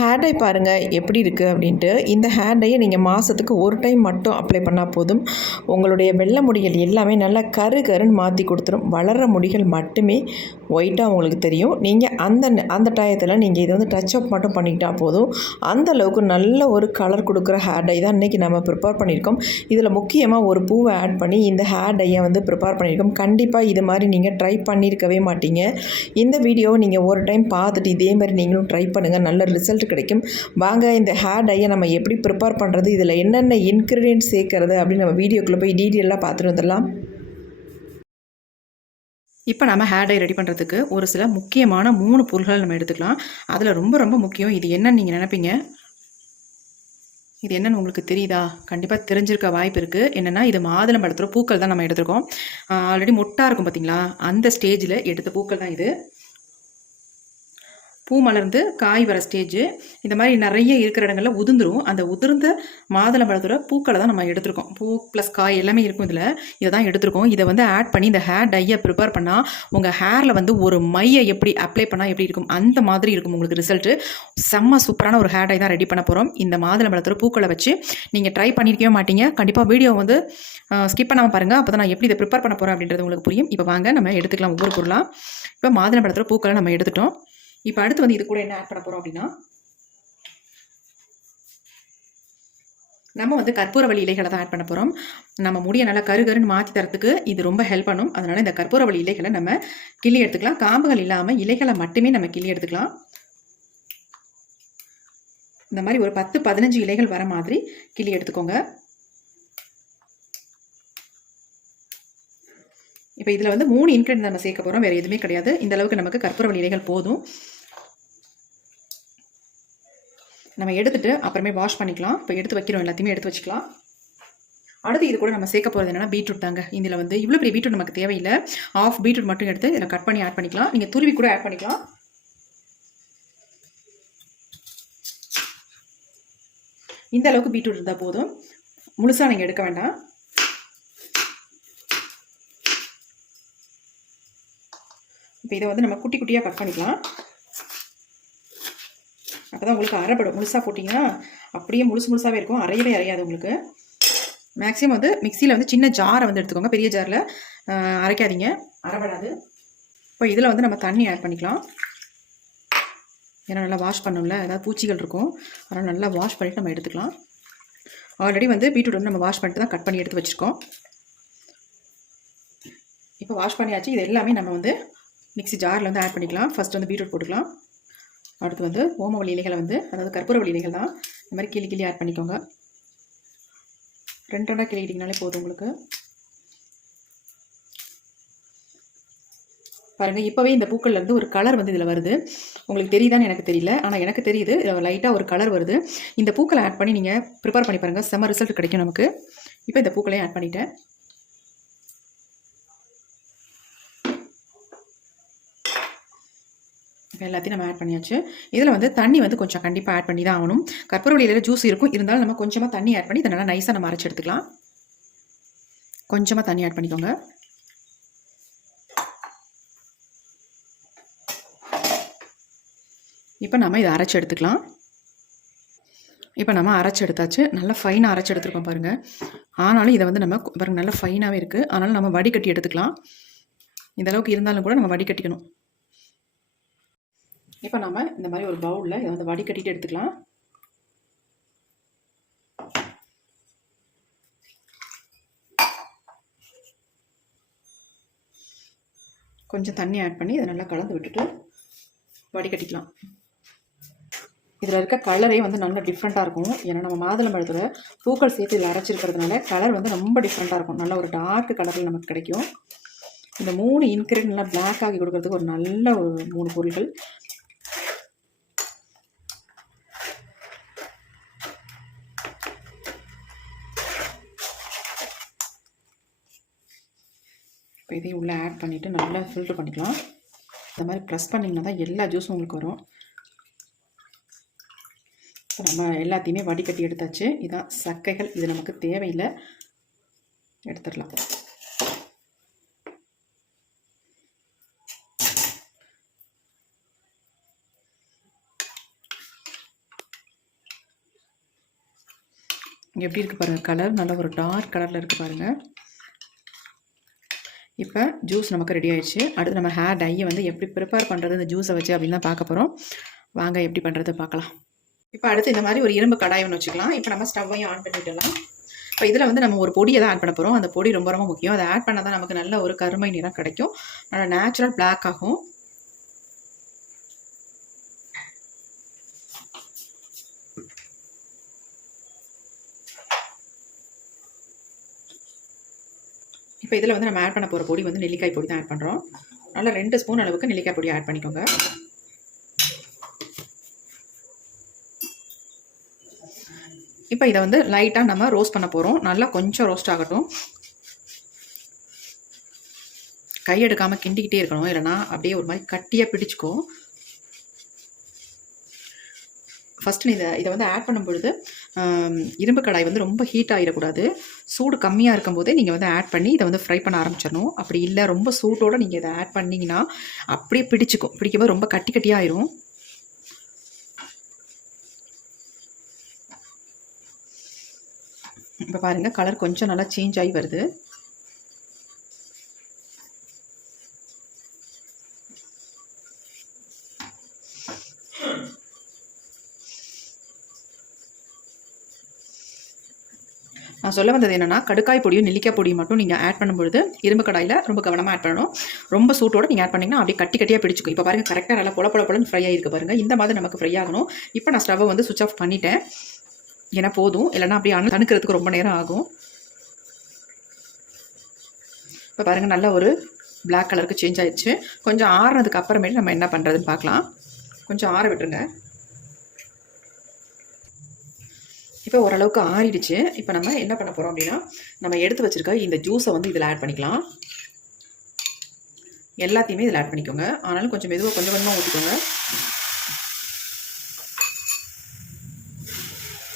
Hair dye பாருங்கள் எப்படி இருக்குது அப்படின்ட்டு. இந்த ஹேர் டையை நீங்கள் மாதத்துக்கு ஒரு டைம் மட்டும் அப்ளை பண்ணால் போதும். உங்களுடைய வெள்ளை முடிகள் எல்லாமே நல்லா கரு கருன்னு மாற்றி கொடுத்துரும். வளர்கிற முடிகள் மட்டுமே ஒயிட்டாக உங்களுக்கு தெரியும். நீங்கள் அந்த ந- அந்த டயத்தில் நீங்கள் இதை வந்து டச் அப் மட்டும் பண்ணிக்கிட்டால் போதும். அந்த அளவுக்கு நல்ல ஒரு கலர் கொடுக்குற ஹேர் டை தான் இன்றைக்கி நம்ம ப்ரிப்பேர் பண்ணியிருக்கோம். இதில் முக்கியமாக ஒரு பூவை ஆட் பண்ணி இந்த ஹேர் டையை வந்து ப்ரிப்பேர் பண்ணியிருக்கோம். கண்டிப்பாக இது மாதிரி நீங்கள் ட்ரை பண்ணியிருக்கவே மாட்டீங்க. இந்த வீடியோவை நீங்கள் ஒரு டைம் பார்த்துட்டு இதே மாதிரி நீங்களும் ட்ரை பண்ணுங்கள் நல்ல ரிசல்ட் கிடைக்கும். வாங்க இந்த ஹேர் டையை நம்ம எப்படி ப்ரிப்பேர் பண்ணுறது இதில் என்னென்ன இன்க்ரீடியன்ட் சேர்க்கறது அப்படின்னு நம்ம வீடியோக்குள்ளே போய் டீட்டெயிலாக பார்த்துட்டு வந்துடலாம். இப்போ நம்ம ஹேர் டை ரெடி பண்ணுறதுக்கு ஒரு சில முக்கியமான மூணு பொருள்களை நம்ம எடுத்துக்கலாம். அதில் ரொம்ப ரொம்ப முக்கியம் இது என்னன்னு நீங்கள் நினைப்பீங்க? இது என்னன்னு உங்களுக்கு தெரியுதா? கண்டிப்பாக தெரிஞ்சிருக்க வாய்ப்பு இருக்குது என்னென்னா இது மாதுளம் பழத்துல பூக்கள் தான் நம்ம எடுத்துருக்கோம். ஆல்ரெடி மொட்டாக இருக்கும் பார்த்தீங்களா? அந்த ஸ்டேஜில் எடுத்த பூக்கள் தான் இது. பூ மலர்ந்து காய் வர ஸ்டேஜ் இந்த மாதிரி நிறைய இருக்கிற இடங்களில் உதிர்ந்துரும். அந்த உதிர்ந்த மாதுளம் பழத்தோட பூக்களை தான் நம்ம எடுத்திருக்கோம். பூ ப்ளஸ் காய் எல்லாமே இருக்கும் இதில். இதை தான் எடுத்திருக்கோம். இதை வந்து ஆட் பண்ணி இந்த ஹேர் டையை ப்ரிப்பேர் பண்ணால் உங்கள் ஹேரில் வந்து ஒரு மையை எப்படி அப்ளை பண்ணால் எப்படி இருக்கும்? அந்த மாதிரி இருக்கும் உங்களுக்கு ரிசல்ட்டு செம்ம சூப்பரான ஒரு ஹேர் டை தான் ரெடி பண்ண போகிறோம் இந்த மாதுளம் பழத்தோட பூக்களை வச்சு நீங்கள் ட்ரை பண்ணியிருக்கவே மாட்டீங்க. கண்டிப்பாக வீடியோ வந்து ஸ்கிப் பண்ணாமல் பாருங்கள் அப்போ தான் நான் எப்படி இதை ப்ரிப்பேர் பண்ண போகிறேன் அப்படின்றது உங்களுக்கு புரியும். இப்போ வாங்க நம்ம எடுத்துக்கலாம் ஒவ்வொரு பொருளாக இப்போ மாதுளம் பழத்தோட பூக்களை நம்ம எடுத்துட்டோம். இப்போ அடுத்து வந்து இது கூட என்ன ஆட் பண்ண போகிறோம் அப்படின்னா நம்ம வந்து கற்பூரவள்ளி இலைகளை தான் ஆட் பண்ண போகிறோம் நம்ம முடியை நல்லா கருகருன்னு மாற்றி தரத்துக்கு இது ரொம்ப ஹெல்ப் பண்ணும். அதனால் இந்த கற்பூரவள்ளி இலைகளை நம்ம கிள்ளி எடுத்துக்கலாம். காம்புகள் இல்லாமல் இலைகளை மட்டுமே நம்ம கிள்ளி எடுத்துக்கலாம். இந்த மாதிரி ஒரு பத்து பதினஞ்சு இலைகள் வர மாதிரி கிள்ளி எடுத்துக்கோங்க. இப்போ இதில் வந்து மூணு இன்க்ரீடியன்ட் நம்ம சேர்க்க போகிறோம் வேறு எதுவுமே கிடையாது. இந்த அளவுக்கு நமக்கு கற்பூரவள்ளி இலைகள் போதும். நம்ம எடுத்துட்டு அப்புறமே வாஷ் பண்ணிக்கலாம். இப்போ எடுத்து வைக்கிறோம். எல்லாத்தையுமே எடுத்து வச்சுக்கலாம். அடுத்து இது கூட நம்ம சேர்க்க போகிறது என்னென்னா பீட்ரூட் தாங்க. இதில் வந்து இவ்வளோ பெரிய பீட்ரூட் நமக்கு தேவையில்லை. ஆஃப் பீட்ரூட் மட்டும் எடுத்து இதில் கட் பண்ணி ஆட் பண்ணிக்கலாம். நீங்கள் துருவி கூட ஆட் பண்ணிக்கலாம். இந்த அளவுக்கு பீட்ரூட் இருந்தால் போதும். முழுசாக நீங்கள் எடுக்க வேண்டாம். இப்போ இதை வந்து நம்ம குட்டி குட்டியாக கட் பண்ணிக்கலாம். அப்போ தான் உங்களுக்கு அரைப்படும். முழுசாக போட்டிங்கன்னா அப்படியே முழுசு முழுசாகவே இருக்கும். அரையவே அரையாது உங்களுக்கு. மேக்ஸிமம் வந்து மிக்சியில் வந்து சின்ன ஜாரை வந்து எடுத்துக்கோங்க. பெரிய ஜாரில் அரைக்காதீங்க. அரைப்படாது. இப்போ இதில் வந்து நம்ம தண்ணி ஆட் பண்ணிக்கலாம். ஏன்னா நல்லா வாஷ் பண்ணோம்ல ஏதாவது பூச்சிகள் இருக்கும். அதனால் நல்லா வாஷ் பண்ணிவிட்டு நம்ம எடுத்துக்கலாம். ஆல்ரெடி வந்து பீட்ரூட் வந்து நம்ம வாஷ் பண்ணிட்டு தான் கட் பண்ணி எடுத்து வச்சுருக்கோம். இப்போ வாஷ் பண்ணியாச்சு. இது எல்லாமே நம்ம வந்து மிக்ஸி ஜாரில் வந்து ஆட் பண்ணிக்கலாம். ஃபஸ்ட்டு வந்து பீட்ரூட் போட்டுக்கலாம். அடுத்து வந்து ஓமவள்ளி இலைகளை வந்து அதாவது கற்பூரவள்ளி இலைகள் தான். இந்த மாதிரி கிளி கிளி ஆட் பண்ணிக்கோங்க. ரெண்டு ரெண்டாக கிளிக்கிட்டிங்கனாலே போதும் உங்களுக்கு. பாருங்கள் இப்போவே இந்த பூக்கள்லேருந்து ஒரு கலர் வந்து இதில் வருது. உங்களுக்கு தெரியுதான்னு எனக்கு தெரியல. ஆனால் எனக்கு தெரியுது இதில் லைட்டாக ஒரு கலர் வருது. இந்த பூக்களை ஆட் பண்ணி நீங்கள் ப்ரிப்பேர் பண்ணி பாருங்கள் செம்ம ரிசல்ட் கிடைக்கும் நமக்கு. இப்போ இந்த பூக்களையும் ஆட் பண்ணிட்டேன். எல்லாத்தையும் நம்ம ஆட் பண்ணியாச்சு. இதில் வந்து தண்ணி வந்து கொஞ்சம் கண்டிப்பாக ஆட் பண்ணி தான் ஆகணும். கற்பூரவள்ளியில் ஜூஸ் இருக்கும். இருந்தாலும் நம்ம கொஞ்சமாக தண்ணி ஆட் பண்ணி இதை நல்லா நைஸாக நம்ம அரைச்சி எடுத்துக்கலாம். கொஞ்சமாக தண்ணி ஆட் பண்ணிக்கோங்க. இப்போ நம்ம இதை அரைச்சி எடுத்துக்கலாம். இப்போ நம்ம அரைச்சி எடுத்தாச்சு. நல்லா ஃபைனாக அரைச்சி எடுத்துருக்கோம் பாருங்கள் ஆனாலும் இதை வந்து நம்ம பாருங்கள் நல்லா ஃபைனாகவே இருக்குது ஆனாலும் நம்ம வடிகட்டி எடுத்துக்கலாம். இந்தளவுக்கு இருந்தாலும் கூட நம்ம வடிகட்டிக்கணும். இப்போ நம்ம இந்த மாதிரி ஒரு பவுலில் இதை வந்து வடிகட்டிட்டு எடுத்துக்கலாம். கொஞ்சம் தண்ணி ஆட் பண்ணி இதை நல்லா கலந்து விட்டுட்டு வடிகட்டிக்கலாம். இதில் இருக்க கலரே வந்து நல்லா டிஃப்ரெண்ட்டாக இருக்கும். ஏன்னா நம்ம மாதுளம்பழத்தில் பூக்கள் சேர்த்து இதில் அரைச்சிருக்கிறதுனால கலர் வந்து ரொம்ப டிஃப்ரெண்ட்டாக இருக்கும். நல்ல ஒரு டார்க் கலரில் நமக்கு கிடைக்கும். இந்த மூணு இன்க்ரீடியன்ட் பிளாக் ஆகி கொடுக்கறதுக்கு ஒரு நல்ல ஒரு மூணு பொருள்கள். இப்போ இதையும் உள்ளே ஆட் பண்ணிவிட்டு நல்லா ஃபில்டர் பண்ணிக்கலாம். இந்த மாதிரி ப்ரெஸ் பண்ணிங்கன்னா தான் எல்லா ஜூஸும் உங்களுக்கு வரும். இப்போ நம்ம எல்லாத்தையுமே வடிகட்டி எடுத்தாச்சு. இதான் சக்கைகள். இது நமக்கு தேவையில்லை. எடுத்துடலாம். எப்படி இருக்குது பாருங்கள் கலர் நல்ல ஒரு டார்க் கலரில் இருக்குது பாருங்கள் இப்போ ஜூஸ் நமக்கு ரெடி ஆயிடுச்சு. அடுத்து நம்ம ஹேர் டையை வந்து எப்படி ப்ரிப்பேர் பண்ணுறது இந்த ஜூஸை வச்சு அப்படின்னு தான் பார்க்க போகிறோம் வாங்க எப்படி பண்ணுறது பார்க்கலாம். இப்போ அடுத்து இந்த மாதிரி ஒரு இரும்பு கடாய் ஒன்று வச்சுக்கலாம். இப்போ நம்ம ஸ்டவ்வையும் ஆன் பண்ணிவிடலாம் இப்போ இதில் வந்து நம்ம ஒரு பொடியை தான் ஆட் பண்ண போகிறோம் அந்த பொடி ரொம்ப ரொம்ப முக்கியம். அதை ஆட் பண்ணால் தான் நமக்கு நல்ல ஒரு கருமை நிறம் கிடைக்கும். நல்ல நேச்சுரல் பிளாக் ஆகும். இப்போ இதில் வந்து நம்ம ஆட் பண்ண போகிற பொடி வந்து நெல்லிக்காய் பொடி தான் ஆட் பண்ணுறோம். நல்லா ரெண்டு ஸ்பூன் அளவுக்கு நெல்லிக்காய் பொடி ஆட் பண்ணிக்கோங்க. இப்போ இதை வந்து லைட்டாக நம்ம ரோஸ்ட் பண்ண போகிறோம். நல்லா கொஞ்சம் ரோஸ்ட் ஆகட்டும். கை எடுக்காமல் கிண்டிக்கிட்டே இருக்கணும். இல்லைனா அப்படியே ஒரு மாதிரி கட்டியாக பிடிச்சிக்கும். ஃபஸ்ட்டு இதை இதை வந்து ஆட் பண்ணும்பொழுது இரும்பு கடாய் வந்து ரொம்ப ஹீட் ஆகிடக்கூடாது சூடு கம்மியாக இருக்கும்போதே நீங்கள் வந்து ஆட் பண்ணி இதை வந்து ஃப்ரை பண்ண ஆரம்பிச்சிடணும். அப்படி இல்லை ரொம்ப சூட்டோடு நீங்கள் இதை ஆட் பண்ணிங்கன்னா அப்படியே பிடிச்சிக்கும். பிடிக்கும்போது ரொம்ப கட்டி கட்டியாக ஆயிரும். இப்போ பாருங்கள் கலர் கொஞ்சம் நல்லா சேஞ்ச் ஆகி வருது. நான் சொல்ல வந்தது என்னென்னா கடுக்காய் பொடியும் நெல்லிக்காய் பொடியும் மட்டும் நீங்கள் ஆட் பண்ணும்பொழுது இரும்பு கடாயில் ரொம்ப கவனமாக ஆட் பண்ணணும். ரொம்ப சூட்டோட நீங்கள் ஆட் பண்ணிங்கன்னா அப்படியே கட்டி கட்டியாக பிடிச்சிக்கும். இப்போ பாருங்கள் கரெக்டாக நல்லா பொல பொல பொலன்னு ஃப்ரை ஆகிருக்கு பாருங்கள் இந்த மாதிரி நமக்கு ஃப்ரை ஆகணும். இப்போ நான் ஸ்டவ்வை வந்து சுவிச் ஆஃப் பண்ணிட்டேன். ஏன்னா போதும். இல்லைன்னா அப்படியே அணு தணுக்கிறதுக்கு ரொம்ப நேரம் ஆகும். இப்போ பாருங்கள் நல்ல ஒரு பிளாக் கலருக்கு சேஞ்ச் ஆயிடுச்சு. கொஞ்சம் ஆறுனதுக்கு அப்புறமேட்டு நம்ம என்ன பண்ணுறதுன்னு பார்க்கலாம். கொஞ்சம் ஆற விட்டுருங்க. இப்போ ஓரளவுக்கு ஆறிடுச்சு. இப்போ நம்ம என்ன பண்ண போகிறோம் அப்படின்னா நம்ம எடுத்து வச்சுருக்க இந்த ஜூஸை வந்து இதில் ஆட் பண்ணிக்கலாம். எல்லாத்தையுமே இதில் ஆட் பண்ணிக்கோங்க. ஆனாலும் கொஞ்சம் மெதுவாக கொஞ்சம் கொஞ்சமாக ஊற்றிக்கோங்க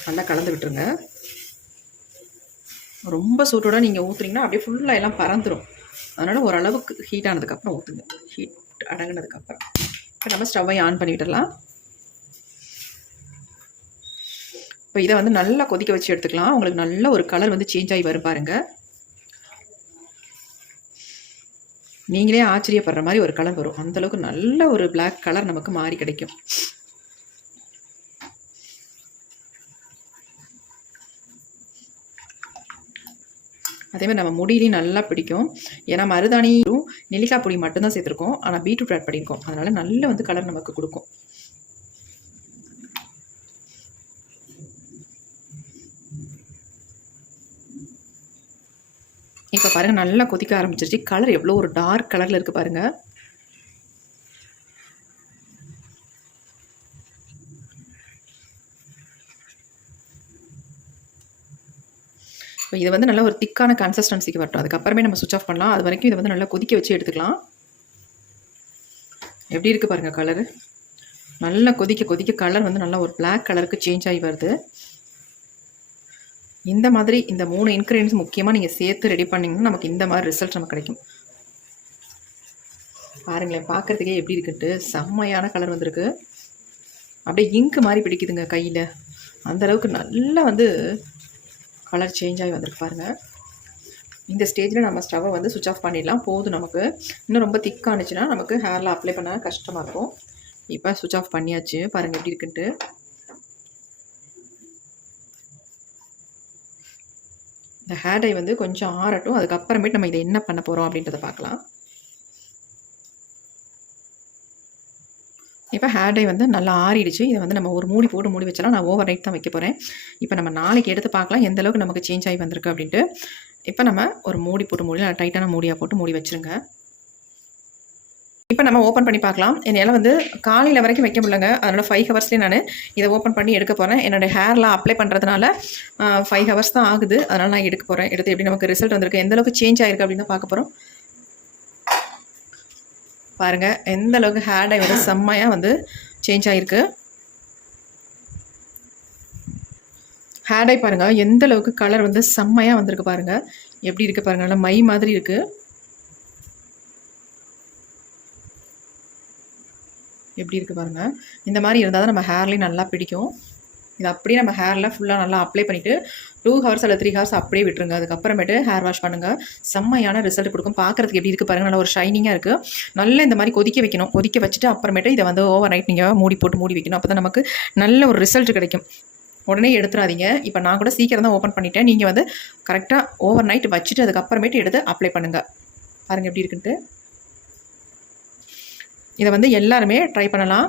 நல்லா கலந்து விட்டுருங்க. ரொம்ப சூட்டோட நீங்கள் ஊற்றுனீங்கன்னா அப்படியே ஃபுல்லாக எல்லாம் பறந்துடும் அதனால் ஓரளவுக்கு ஹீட் ஆனதுக்கப்புறம் ஊற்றுங்க ஹீட் அடங்கினதுக்கப்புறம். இப்போ நம்ம ஸ்டவ்வை ஆன் பண்ணி விடலாம் இப்போ இதை வந்து நல்லா கொதிக்க வச்சு எடுத்துக்கலாம். உங்களுக்கு நல்ல ஒரு கலர் வந்து சேஞ்ச் ஆகி வரும் பாருங்க. நீங்களே ஆச்சரியப்படுற மாதிரி ஒரு கலர் வரும். அந்த அளவுக்கு நல்ல ஒரு பிளாக் கலர் நமக்கு மாறி கிடைக்கும். அதே மாதிரி நம்ம முடியிலையும் நல்லா பிடிக்கும். ஏன்னா மருதாணியும் நெல்லிக்காய் பொடி மட்டும்தான் சேர்த்துருக்கோம். ஆனால் பீட்ரூட் ஆட் பண்ணியிருக்கோம். அதனால நல்ல வந்து கலர் நமக்கு கொடுக்கும். இப்போ பாருங்க நல்லா கொதிக்க ஆரம்பிச்சிருச்சு. கலர் எவ்வளோ ஒரு டார்க் கலரில் இருக்குது பாருங்க. இப்போ இது வந்து நல்ல ஒரு திக்கான கன்சிஸ்டன்சிக்கு வரட்டும். அதுக்கப்புறமே நம்ம சுவிச் ஆஃப் பண்ணலாம். அது வரைக்கும் இதை வந்து நல்லா கொதிக்க வச்சு எடுத்துக்கலாம். எப்படி இருக்குது பாருங்கள் கலரு நல்லா கொதிக்க கொதிக்க கலர் வந்து நல்லா ஒரு பிளாக் கலருக்கு சேஞ்ச் ஆகி வருது. இந்த மாதிரி இந்த மூணு இன்க்ரீடியன்ஸ் முக்கியமாக நீங்கள் சேர்த்து ரெடி பண்ணிங்கன்னா நமக்கு இந்த மாதிரி ரிசல்ட் நமக்கு கிடைக்கும். பாருங்களேன் பார்க்குறதுக்கே எப்படி இருக்குன்ட்டு. செம்மையான கலர் வந்திருக்கு. அப்படியே இங்கு மாதிரி பிடிக்குதுங்க கையில். அந்தளவுக்கு நல்லா வந்து கலர் சேஞ்ச் ஆகி வந்திருக்கு பாருங்கள் இந்த ஸ்டேஜில் நம்ம ஸ்டவ்வை வந்து சுவிச் ஆஃப் பண்ணிடலாம். போதும் நமக்கு. இன்னும் ரொம்ப திக்கானுச்சுன்னா நமக்கு ஹேரில் அப்ளை பண்ண கஷ்டமாக இருக்கும். இப்போ சுவிச் ஆஃப் பண்ணியாச்சு. பாருங்கள் எப்படி இருக்குன்ட்டு. இந்த ஹேர் டை வந்து கொஞ்சம் ஆறட்டும். அதுக்கப்புறமேட்டு நம்ம இதை என்ன பண்ண போகிறோம் அப்படின்றத பார்க்கலாம். இப்போ ஹேர் டை வந்து நல்லா ஆறிடுச்சு. இதை வந்து நம்ம ஒரு மூடி போட்டு மூடி வச்சாலும் நான் ஓவர் நைட் தான் வைக்க போகிறேன் இப்போ நம்ம நாளைக்கு எடுத்து பார்க்கலாம். எந்த அளவுக்கு நமக்கு சேஞ்ச் ஆகி வந்திருக்கு அப்படின்ட்டு. இப்போ நம்ம ஒரு மூடி போட்டு மூடி டைட்டான மூடியாக போட்டு மூடி வச்சுருங்க. இப்போ நம்ம ஓப்பன் பண்ணி பார்க்கலாம். என்னால் வந்து காலையில் வரைக்கும் வைக்க முடியலங்க. அதனால் ஃபைவ் ஹவர்ஸ்லேயே நான் இதை ஓப்பன் பண்ணி எடுக்க போகிறேன் என்னோடய ஹேர்லாம் அப்ளை பண்ணுறதுனால ஃபைவ் ஹவர்ஸ் தான் ஆகுது. அதனால் நான் எடுக்க போகிறேன் எடுத்து எப்படி நமக்கு ரிசல்ட் வந்திருக்கு எந்தளவுக்கு சேஞ்ச் ஆயிருக்கு அப்படின்னு தான் பார்க்க போகிறோம் பாருங்கள் எந்த அளவுக்கு ஹேர் டை வந்து செம்மையாக வந்து சேஞ்ச் ஆகிருக்கு ஹேர் டை பாருங்கள் எந்த அளவுக்கு கலர் வந்து செம்மையாக வந்திருக்கு பாருங்கள் எப்படி இருக்குது பாருங்கள் நல்லா மை மாதிரி இருக்குது எப்படி இருக்குது பாருங்கள் இந்த மாதிரி இருந்தால் தான் நம்ம ஹேர்லேயும் நல்லா பிடிக்கும். இது அப்படியே நம்ம ஹேரில் ஃபுல்லாக நல்லா அப்ளை பண்ணிவிட்டு டூ ஹவர்ஸ் அல்ல த்ரீ ஹவர்ஸ் அப்படியே விட்டுருங்க. அதுக்கப்புறமேட்டு ஹேர் வாஷ் பண்ணுங்கள் செம்மையான ரிசல்ட் கொடுக்கும். பார்க்குறதுக்கு எப்படி இருக்குது பாருங்கள் நல்ல ஒரு ஷைனிங்காக இருக்குது நல்லா இந்த மாதிரி கொதிக்க வைக்கணும். கொதிக்க வச்சுட்டு அப்புறமேட்டு இதை வந்து ஓவர் நைட் நீங்கள் மூடி போட்டு மூடி வைக்கணும். அப்போ தான் நமக்கு நல்ல ஒரு ரிசல்ட் கிடைக்கும். உடனே எடுத்துடாதீங்க இப்போ நான் கூட சீக்கிரம் தான் ஓப்பன் பண்ணிட்டேன். நீங்கள் வந்து கரெக்டாக ஓவர் நைட் வச்சுட்டு அதுக்கப்புறமேட்டு எடுத்து அப்ளை பண்ணுங்கள் பாருங்கள் எப்படி இருக்குன்ட்டு. இதை வந்து எல்லாருமே ட்ரை பண்ணலாம்.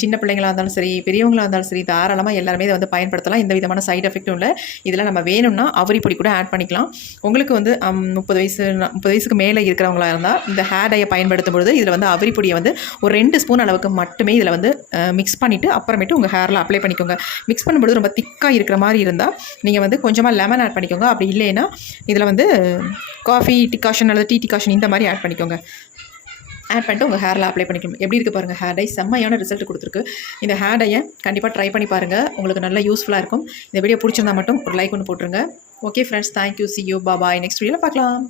சின்ன பிள்ளைங்களாக இருந்தாலும் சரி பெரியவங்களாக இருந்தாலும் சரி தாராளமாக எல்லாருமே இதை வந்து பயன்படுத்தலாம். எந்த விதமான சைட் எஃபெக்ட்டும் இல்லை. இதில் நம்ம வேணும்னா அவரி பொடி கூட ஆட் பண்ணிக்கலாம். உங்களுக்கு வந்து முப்பது வயசு முப்பது வயசுக்கு மேலே இருக்கிறவங்களா இருந்தால் இந்த ஹேர் டையை பயன்படுத்தும் பொழுது இதில் வந்து அவரி பொடியை வந்து ஒரு ரெண்டு ஸ்பூன் அளவுக்கு மட்டுமே இதில் வந்து மிக்ஸ் பண்ணிவிட்டு அப்புறமேட்டு உங்கள் ஹேரில் அப்ளை பண்ணிக்கோங்க. மிக்ஸ் பண்ணும்பொழுது ரொம்ப திக்காக இருக்கிற மாதிரி இருந்தால் நீங்கள் வந்து கொஞ்சமாக லெமன் ஆட் பண்ணிக்கோங்க. அப்படி இல்லைன்னா இதில் வந்து காஃபி டிகாஷன் அல்லது டீ டிகாஷன் இந்த மாதிரி ஆட் பண்ணிக்கோங்க. ஆட் பண்ணிட்டு உங்கள் ஹேரில் அப்ளை பண்ணிக்கணும். எப்படி இருக்குது பாருங்கள் ஹேர் டை செம்மையான ரிசல்ட் கொடுத்துருக்கு. இந்த ஹேர் டையை கண்டிப்பாக ட்ரை பண்ணி பாருங்கள் உங்களுக்கு நல்ல யூஸ்ஃபுல்லாக இருக்கும். இந்த வீடியோ பிடிச்சிருந்தா மட்டும் ஒரு லைக் ஒன்று போட்டுருங்க. Okay friends thank you see you bye bye next வீடியோவில் பார்க்கலாம்.